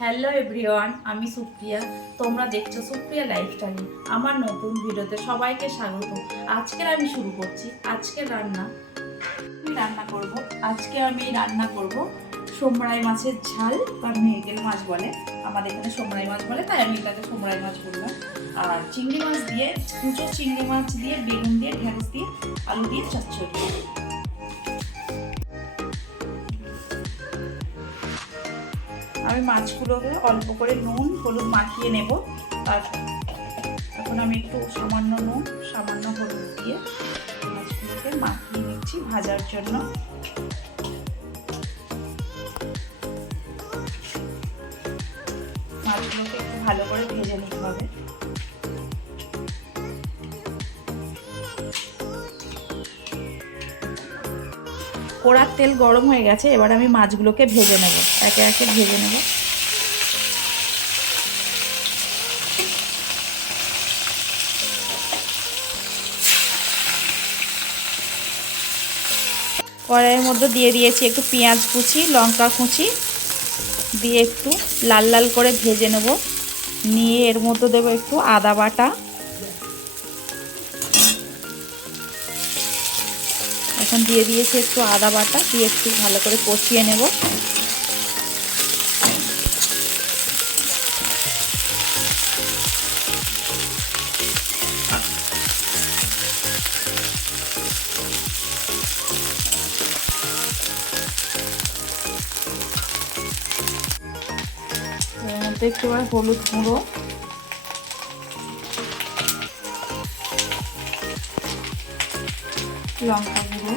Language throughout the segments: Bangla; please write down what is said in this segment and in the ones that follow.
হ্যালো এভরিওয়ান আমি সুপ্রিয়া। তোমরা দেখছ সুপ্রিয়া লাইফস্টাইল আমার নতুন ভিডিওতে সবাইকে স্বাগত। আজকের আমি শুরু করছি। আজকের রান্না রান্না করব? আজকে আমি রান্না করব সোমরাই মাছের ঝাল বা মেঘেল মাছ বলে। আমাদের এখানে সোমরাই মাছ বলে, তাই আমি এটাকে সোমরাই মাছ বললাম। আর চিংড়ি মাছ দিয়ে, কুচো চিংড়ি মাছ দিয়ে, বেগুন দিয়ে, ঢেঁড়স দিয়ে, আলু দিয়ে, চচ্চড়ি। আমি মাছগুলোকে অল্প করে নুন, হলুদ মাখিয়ে নেব। আর এখন আমি একটু সামান্য নুন, সামান্য হলুদ দিয়ে মাছগুলোকে মাখিয়ে নিচ্ছি ভাজার জন্য। মাছগুলোকে একটু ভালো করে ভেজে নিতে হবে। কড়ার তেল গরম হয়ে গেছে, এবার আমি মাছগুলোকে ভেজে নেব। একে একে ভেজে নেব। কড়াইয়ের মধ্যে দিয়ে দিয়েছি একটু পেঁয়াজ কুচি, লঙ্কা কুচি। দিয়ে একটু লাল লাল করে ভেজে নেব। নিয়ে এর মধ্যে দেবো একটু আদা বাটা। এখন দিয়ে দিয়েছি একটু আদা বাটা, দিয়ে একটু ভালো করে কষিয়ে নেব। একটু হলুদ গুঁড়ো। লঙ্কা গুঁড়ো।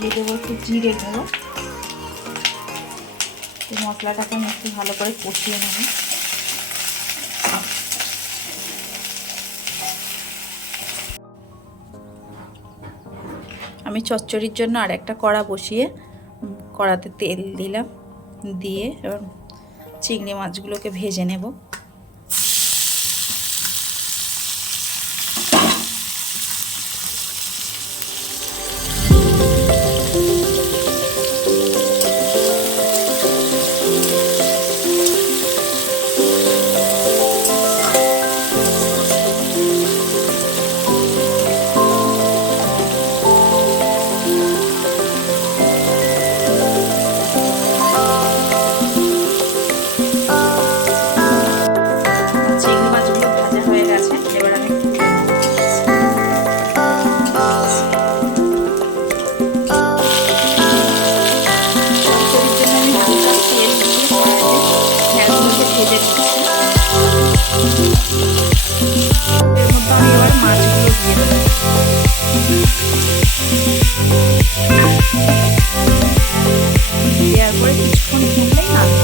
দিয়ে দেবো একটু জিরে গুঁড়ো। মশলাটাকে আমি একটু ভালো করে কষিয়ে নেব। আমি চচ্চড়ির জন্য আর একটা কড়া বসিয়ে কড়াতে তেল দিলাম। দিয়ে এবার চিংড়ি মাছগুলোকে ভেজে নেব। 累吗？